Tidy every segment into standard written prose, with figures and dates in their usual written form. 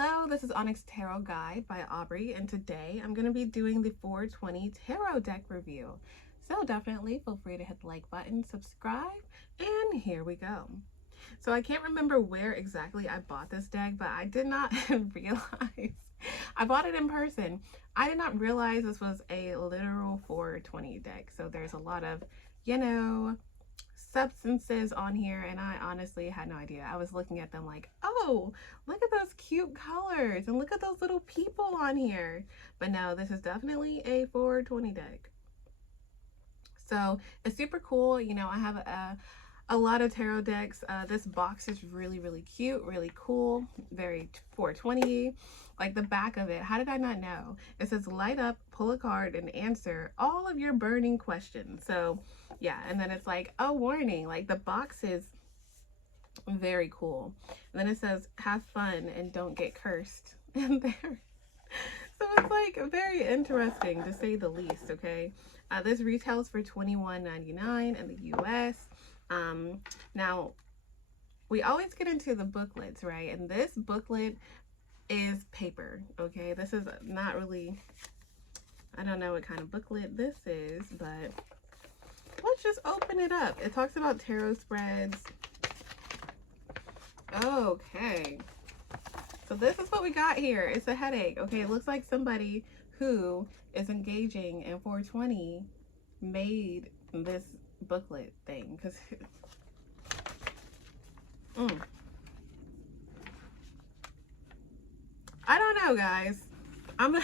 Hello, this is Onyx Tarot Guide by Aubrey, and today I'm going to be doing the 420 Tarot deck review. So definitely feel free to hit the like button, subscribe, and here we go. So I can't remember where exactly I bought this deck, but I did not realize. I bought it in person. I did not realize this was a literal 420 deck. So there's a lot of, substances on here, and I honestly had no idea. I was looking at them like, oh, look at those cute colors and look at those little people on here. But no, this is definitely a 420 deck. So it's super cool. I have a lot of tarot decks. This box is really cute, really cool, very 420. Like the back of it, how did I not know? It says light up, pull a card, and answer all of your burning questions. So yeah, and then it's like a warning. Like the box is very cool. And then it says have fun and don't get cursed in there. So it's like very interesting to say the least. Okay, this retails for $21.99 in the US. Now we always get into the booklets, right? And this booklet is paper. Okay, this is not really, I don't know what kind of booklet this is, but let's just open it up. It talks about tarot spreads. Okay, so this is what we got here. It's a headache. Okay, it looks like somebody who is engaging in 420 made this booklet thing, because I don't know, guys. I'm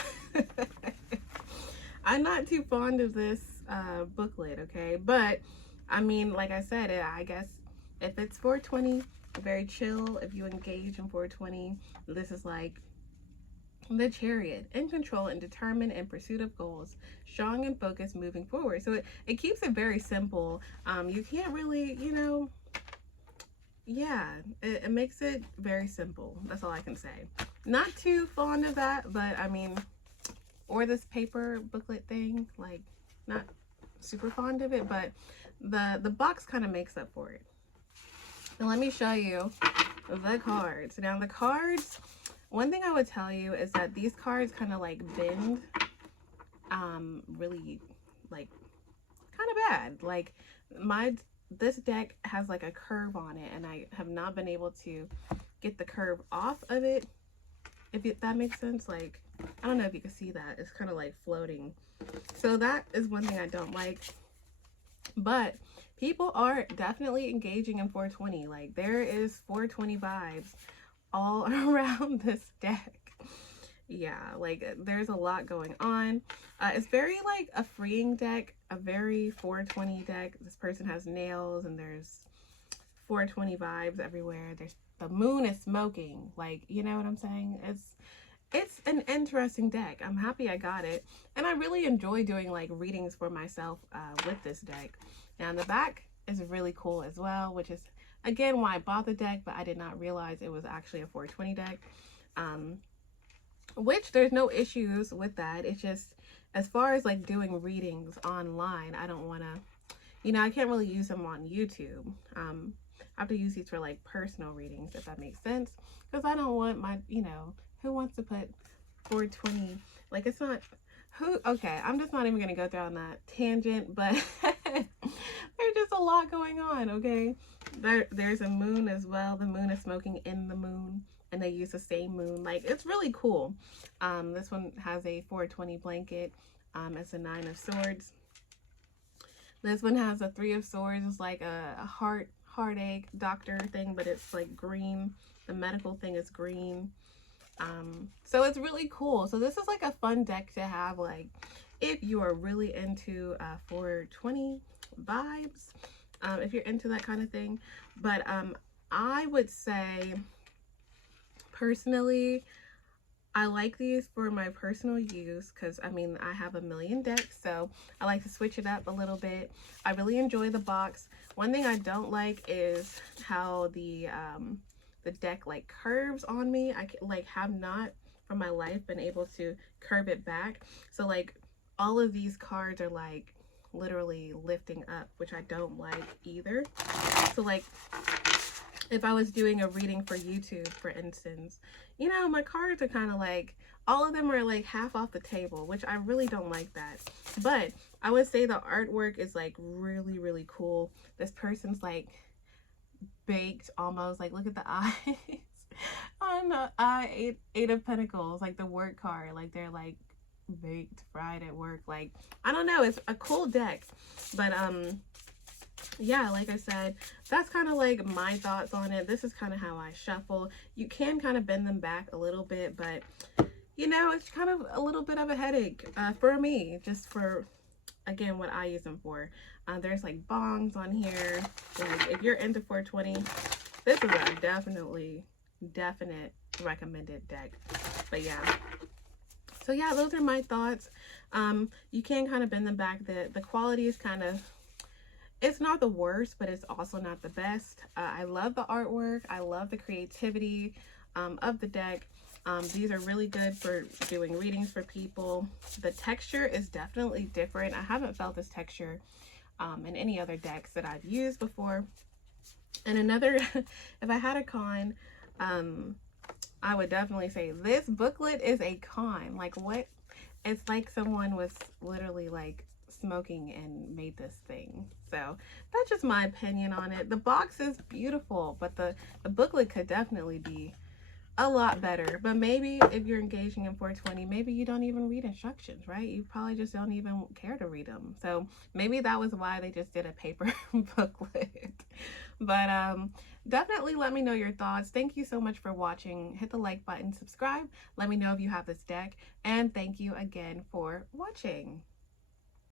not too fond of this booklet, okay? But I mean, like I said, I guess if it's 420, very chill. If you engage in 420, this is like the Chariot, in control and determined in pursuit of goals, strong and focused moving forward. So it keeps it very simple. You can't really, it makes it very simple. That's all I can say. Not too fond of that, but I mean, or this paper booklet thing, like not super fond of it, but the box kind of makes up for it. And let me show you the cards. Now the cards, one thing I would tell you is that these cards kind of like bend really like kind of bad. Like this deck has like a curve on it, and I have not been able to get the curve off of it, if that makes sense. Like, I don't know if you can see that. It's kind of like floating. So that is one thing I don't like. But people are definitely engaging in 420. Like, there is 420 vibes all around this deck. Yeah, like there's a lot going on. It's very like a freeing deck, a very 420 deck. This person has nails, and there's 420 vibes everywhere. There's the moon is smoking, like, you know what I'm saying? It's an interesting deck. I'm happy I got it, and I really enjoy doing like readings for myself with this deck. Now the back is really cool as well, which is again why I bought the deck, but I did not realize it was actually a 420 deck. Which there's no issues with that. It's just, as far as like doing readings online, I don't want to, I can't really use them on YouTube. I have to use these for like personal readings, if that makes sense, because I don't want my, who wants to put 420, like, it's not, okay, I'm just not even going to go through on that tangent, but there's just a lot going on, okay? There's a moon as well. The moon is smoking in the moon, and they use the same moon. Like, it's really cool. This one has a 420 blanket. It's a 9 of swords. This one has a 3 of swords. It's like a heartache doctor thing, but it's like green. The medical thing is green. So it's really cool. So this is like a fun deck to have, like, if you are really into 420 vibes, if you're into that kind of thing. But I would say, personally, I like these for my personal use, because I mean, I have a million decks, so I like to switch it up a little bit. I really enjoy the box. One thing I don't like is how the deck like curves on me. I like have not for my life been able to curve it back. So like all of these cards are like literally lifting up, which I don't like either. So like if I was doing a reading for YouTube, for instance, you know, my cards are kind of like, all of them are like half off the table, which I really don't like that. But I would say the artwork is like really, really cool. This person's like baked almost, like look at the eyes on the eight of Pentacles, like the work card, like they're like baked, fried at work. Like, I don't know, it's a cool deck. But yeah, like I said, that's kind of like my thoughts on it. This is kind of how I shuffle. You can kind of bend them back a little bit, but you know, it's kind of a little bit of a headache for me, just for, again, what I use them for. There's like bongs on here. Like, if you're into 420, this is a definite recommended deck. But yeah. So yeah, those are my thoughts. You can kind of bend them back. The quality is kind of, it's not the worst, but it's also not the best. I love the artwork. I love the creativity of the deck. These are really good for doing readings for people. The texture is definitely different. I haven't felt this texture in any other decks that I've used before. And another, if I had a con, I would definitely say this booklet is a con. Like, what? It's like someone was literally like smoking and made this thing. So that's just my opinion on it. The box is beautiful, but the booklet could definitely be a lot better. But maybe if you're engaging in 420, maybe you don't even read instructions, right? You probably just don't even care to read them. So maybe that was why they just did a paper booklet. But definitely let me know your thoughts. Thank you so much for watching. Hit the like button, subscribe, let me know if you have this deck, and thank you again for watching.